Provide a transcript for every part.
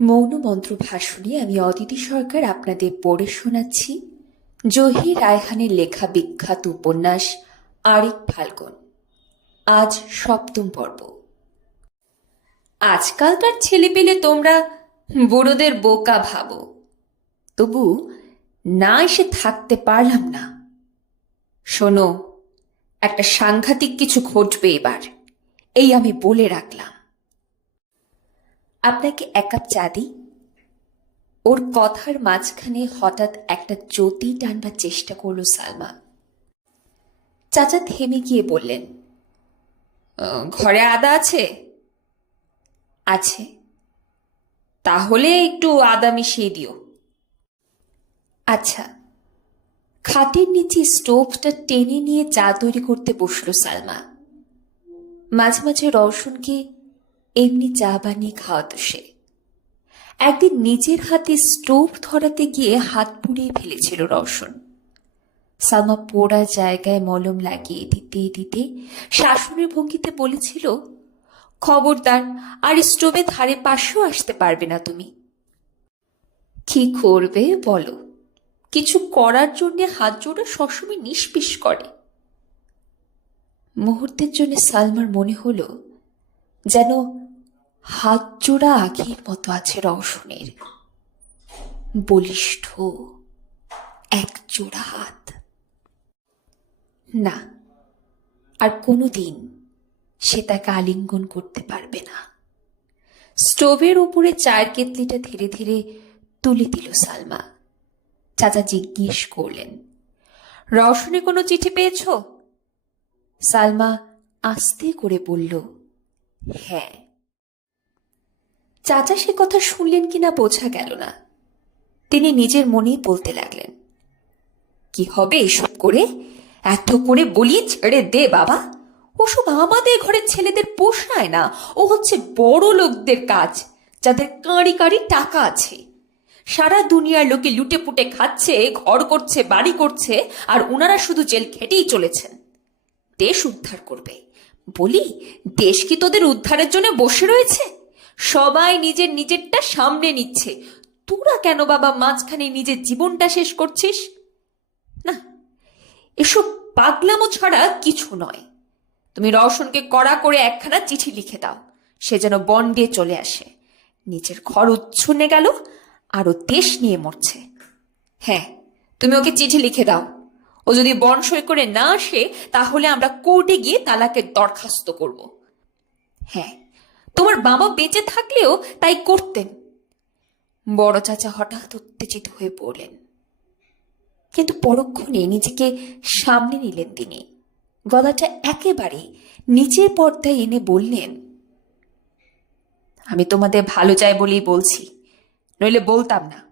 মৌন মন্ত্র ভাষণে আমি অদিতি সরকার আপনাদের পড়ে শোনাচ্ছি। জহি রায়হানের লেখা বিখ্যাত উপন্যাস, আরেক ফাল্গুন। আজ সপ্তম পর্ব। আজকালকার ছেলে পেলে তোমরা বুড়োদের বোকা ভাবো। তবু না এসে থাকতে পারলাম না। শোনো, একটা সাংঘাতিক কিছু ঘটবে এবার। এই আমি বলে রাখলাম। আপনাকে এক কাপ চা দিই? ওর কথার মাঝখানে হঠাৎ একটা জ্যোতি টানবার চেষ্টা করল সালমা। চাচা থেমে গিয়ে বললেন ঘরে আদা আছে? আছে। তাহলে একটু আদা মিশিয়ে দিও। আচ্ছা। খাটের নিচে স্টোভটা টেনে নিয়ে চা তৈরি করতে বসল সালমা। মাঝে মাঝে রওশনকে এমনি চা বানিয়ে খাওয়াতো সে। একদিন নিজের হাতে স্টোভ ধরাতে গিয়ে হাত পুড়িয়ে ফেলেছিল রওশন। সালমা পোড়া জায়গায় মলম লাগিয়ে দিতে দিতে শাসনের ভঙ্গিতে বলেছিল, খবরদার, আর স্টোভে ধারে পাশেও আসতে পারবে না তুমি। কি করবে বলো? কিছু করার জন্য হাত জোড়া সবসময় নিষ্পিস করে। মুহূর্তের জন্য সালমার মনে হলো, যেন হাত জোড়া আগের মতো আছে রওশনের। বলিষ্ঠ এক জোড়া হাত। না, আর কোনোদিন সে তাকে আলিঙ্গন করতে পারবে না। স্টোভের উপরে চায়ের কেতলিটা ধীরে ধীরে তুলে দিল সালমা। চাচা জিজ্ঞেস করলেন, রওশনে কোনো চিঠি পেয়েছ? সালমা আস্তে করে বলল হ্যাঁ। চাচা সে কথা শুনলেন কিনা বোঝা গেল না। তিনি নিজের মনেই বলতে লাগলেন, কি হবে এসব করে? এত করে বলি ছেড়ে দে বাবা। ওসব আমাদের ঘরের ছেলেদের পোষায় না। ও হচ্ছে বড় লোকদের কাজ, যাদের কাঁড়ি কাঁড়ি টাকা আছে। সারা দুনিয়ার লোকে লুটে পুটে খাচ্ছে, ঘর করছে, বাড়ি করছে, আর ওনারা শুধু জেল খেটেই চলেছেন। দেশ উদ্ধার করবে। বলি, দেশ কি তোদের উদ্ধারের জন্য বসে রয়েছে? সবাই নিজের নিজেরটা সামনে নিচ্ছে। তোরা কেন বাবা মাঝখানে নিজের জীবনটা শেষ করছিস? না, এসব পাগলামো ছাড়া কিছু নয়। তুমি রওশনকে কড়া করে একখানা চিঠি লিখে দাও। সে যেন বন্ডে চলে আসে। নিজের ঘর উচ্ছন্নে গেল, আরও দেশ নিয়ে মরছে। হ্যাঁ তুমি ওকে চিঠি লিখে দাও। ও যদি বন সই করে না আসে, তাহলে আমরা কোর্টে গিয়ে তালাকের দরখাস্ত করব। হ্যাঁ তোমার বাবা বেঁচে থাকলেও তাই করতেন। বড় চাচা হঠাৎ উত্তেজিত হয়ে পড়লেন। কিন্তু পরক্ষণে নিজেকে সামনে নিলেন তিনি। গলাটা একেবারে নিচের পর্দায় এনে বললেন, আমি তোমাদের ভালো চাই বলেই বলছি, নইলে বলতাম না।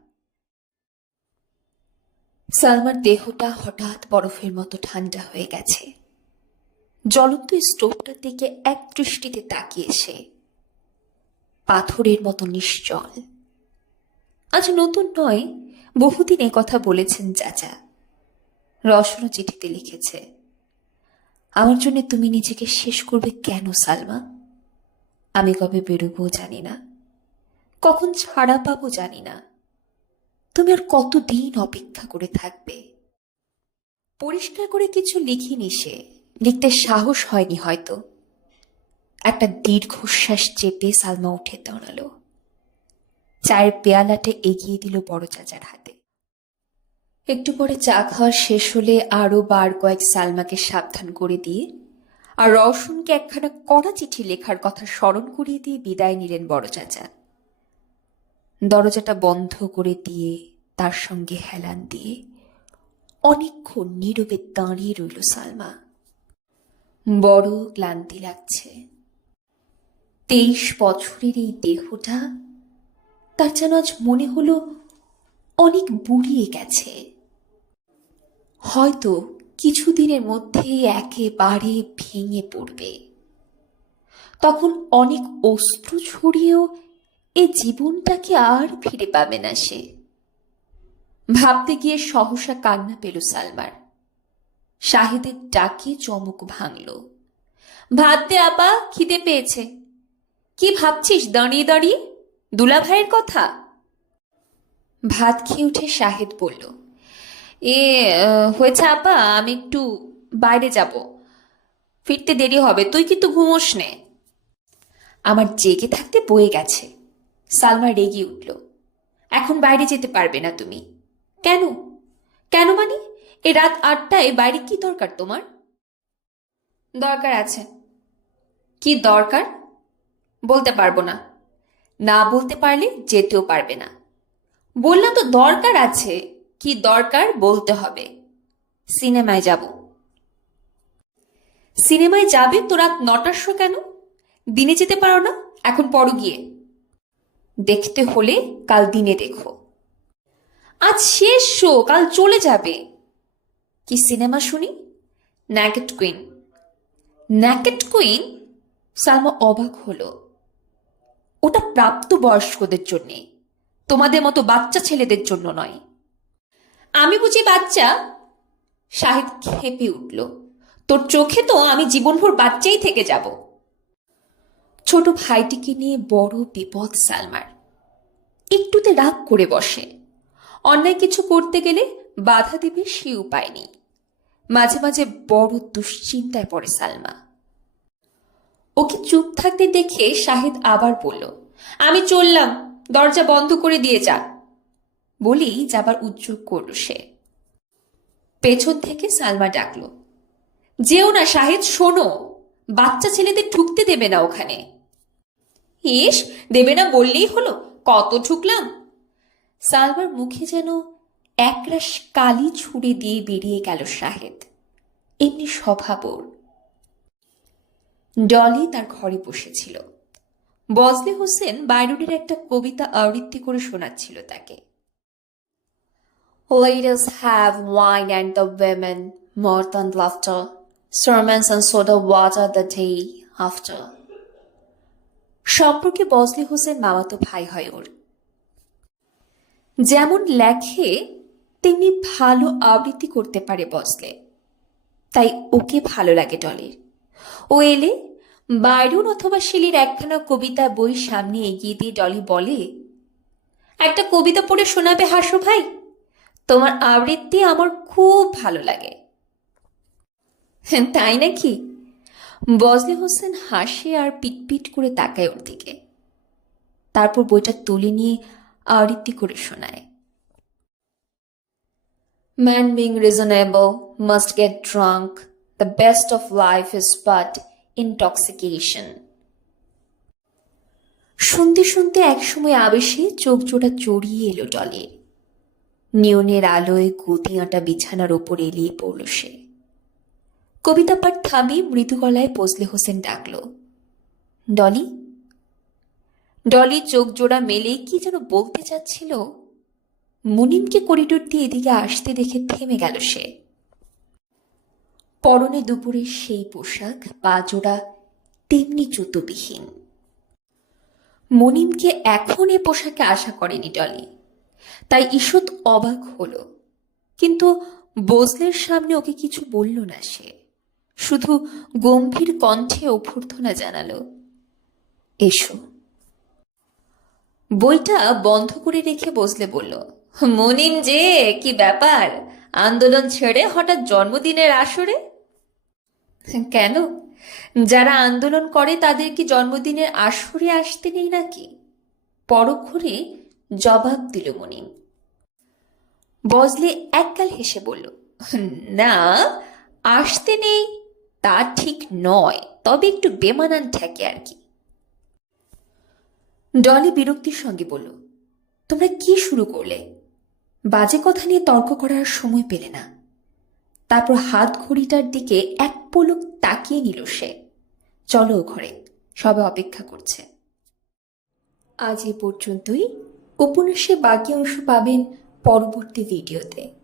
সালমার দেহটা হঠাৎ বরফের মতো ঠান্ডা হয়ে গেছে। জ্বলন্ত স্টোভটার দিকে এক দৃষ্টিতে তাকিয়ে সে পাথরের মতো নিশ্চল। আজ নতুন নয়, বহুদিন কথা বলেছেন চাচা। রসনও চিঠিতে লিখেছে, আমার জন্য তুমি নিজেকে শেষ করবে কেন, সালমা? আমি কবে বেরোবো জানি না। কখন ছাড়া পাবো জানি না। তুমি আর কতদিন অপেক্ষা করে থাকবে? পরিষ্কার করে কিছু লিখিনি সে। লিখতে সাহস হয়নি হয়তো। একটা দীর্ঘশ্বাস চেপে সালমা উঠে দাঁড়াল। চায়ের পেয়ালাটা এগিয়ে দিল বড় চাচার হাতে। একটু পরে চা খাওয়া শেষ হলে আরও বার কয়েক সালমাকে সাবধান করে দিয়ে আর রওশনকে একখানা কড়া চিঠি লেখার কথা স্মরণ করিয়ে দিয়ে বিদায় নিলেন বড় চাচা। দরজাটা বন্ধ করে দিয়ে তার সঙ্গে হেলান দিয়ে অনেকক্ষণ নীরবে দাঁড়িয়ে রইল সালমা। বড় ক্লান্তি লাগছে। তেইশ বছরের এই দেহটা, তার যেন আজ মনে হলো অনেক বুড়িয়ে গেছে। হয়তো কিছুদিনের মধ্যে একেবারে ভেঙে পড়বে। তখন অনেক অস্ত্র ছড়িয়েও এ জীবনটাকে আর ফিরে পাবে না সে। ভাবতে গিয়ে সহসা কান্না পেল সালমার। শাহেদের ডাকে চমক ভাঙল। দে আপা, খিদে পেয়েছে। কি ভাবছিস দাঁড়িয়ে দাঁড়িয়ে? দুলা ভাইয়ের কথা? ভাত খেয়ে উঠে শাহেদ বলল, এ হয়েছে আপা, আমি একটু বাইরে যাব। ফিরতে দেরি হবে, তুই কিন্তু ঘুমোস নে। আমার জেগে থাকতে বয়ে গেছে। সালমা রেগে উঠল, এখন বাইরে যেতে পারবে না তুমি। কেন? কেন মানে? এ রাত আটটায় বাইরে কি দরকার তোমার? দরকার আছে। কি দরকার? বলতে পারব না। না বলতে পারলে যেতেও পারবে না। বললাম, তো দরকার আছে। কি দরকার বলতে হবে। সিনেমায় যাব। সিনেমায় যাবে তো রাত নটার শো কেন? দিনে যেতে পারো না, এখন পড়ো গিয়ে। দেখতে হলে কাল দিনে দেখো। আজ শেষ শো, কাল চলে যাবে। কি সিনেমা শুনি? Naked queen naked queen Salma অবাক হলো। ওটা প্রাপ্তবয়স্কদের জন্যে, তোমাদের মতো বাচ্চা ছেলেদের জন্য নয়। আমি বুঝি বাচ্চা, শাহিদ খেপে উঠল, তোর চোখে তো আমি জীবনভর বাচ্চাই থেকে যাব। ছোট ভাইটিকে নিয়ে বড় বিপদ সালমার। একটুতে রাগ করে বসে, অন্যায় কিছু করতে গেলে বাধা দেবে সে উপায় নেই। মাঝে মাঝে বড় দুশ্চিন্তায় পড়ে সালমা। ওকে চুপ থাকতে দেখে শাহিদ আবার বলল, আমি চললাম, দরজা বন্ধ করে দিয়ে যা। বলেই যাবার উদ্যোগ করল সে। পেছন থেকে সালমা ডাকলো, যেও না শাহিদ, শোনো, বাচ্চা ছেলেদের ঢুকতে দেবে না ওখানে। ইস, দেবে না বললেই হলো, কত ঢুকলাম সালমার মুখে যেন একরাশ কালি ছুড়ে দিয়ে বেরিয়ে গেল শাহেদ। এমনি স্বভাব ওর ডলি তার ঘরে বসেছিল। বজলে হোসেন বাইরুনের একটা কবিতা আবৃত্তি করে শোনাচ্ছিল তাকে। Us have wine and the women more than laughter, sermons and soda water the day after. সম্পর্কে বজলে হোসেন মামাতো ভাই হয় ওর। যেমন লেখে তেমনি ভালো আবৃত্তি করতে পারে বজলে। তাই ওকে ভালো লাগে ডলির। ও এলে? বাইরুন অথবা শিলির একখানা কবিতা বই সামনে এগিয়ে দিয়ে ডলি বলে, একটা কবিতা পড়ে শোনাবে হাসো ভাই? তোমার আবৃত্তি আমার খুব ভালো লাগে। তাই নাকি? বজলে হোসেন হাসে আর পিটপিট করে তাকায় ওর দিকে। তারপর বইটা তুলে নিয়ে আবৃত্তি করে শোনায়। Man being reasonable must get drunk. The best of life is but intoxication. শুনতে শুনতে একসময় আবেশে চোখ জোড়া চড়িয়ে এলো ডলের নিয়নের আলোয় গতি আঁটা বিছানার ওপর এলিয়ে পড়ল সে। কবিতা পাঠ থামিয়ে মৃদু গলায় পজলে হোসেন ডাকল, ডলি ডলি চোখ জোড়া মেলে কি যেন বলতে চাচ্ছিল? মুনিমকে করিডোর দিয়ে এদিকে আসতে দেখে থেমে গেল সে। পরনে দুপুরের সেই পোশাক, পা জোড়া তেমনি জুতোবিহীন। মনিমকে এখন এ পোশাকে আশা করেনি ডলি। তাই ঈষৎ অবাক হল। কিন্তু বজলের সামনে ওকে কিছু বলল না সে। শুধু গম্ভীর কণ্ঠে অভ্যর্থনা জানালো, এসো। বইটা বন্ধ করে রেখে বসলে বলল, মনিম যে, কি ব্যাপার? আন্দোলন ছেড়ে হঠাৎ জন্মদিনের আসরে? কেন? যারা আন্দোলন করে তাদের কি জন্মদিনের আসরে আসতে নেই নাকি? পরক্ষণে জবাব দিল মনিম। বজলে এককাল হেসে বলল, না, আসতে নেই, তা ঠিক নয়, তবে একটু বেমানান ঠেকে আর কি। ডলি বিরক্তির সঙ্গে বলল, তোমরা কি শুরু করলে? বাজে কথা নিয়ে তর্ক করার সময় পেলে না। তারপর হাত ঘড়িটার দিকে এক পলক তাকিয়ে নিল সে। চলো ঘরে, সবে অপেক্ষা করছে। আজ এ পর্যন্তই। উপন্যাসে বাকি অংশ পাবেন পরবর্তী ভিডিওতে।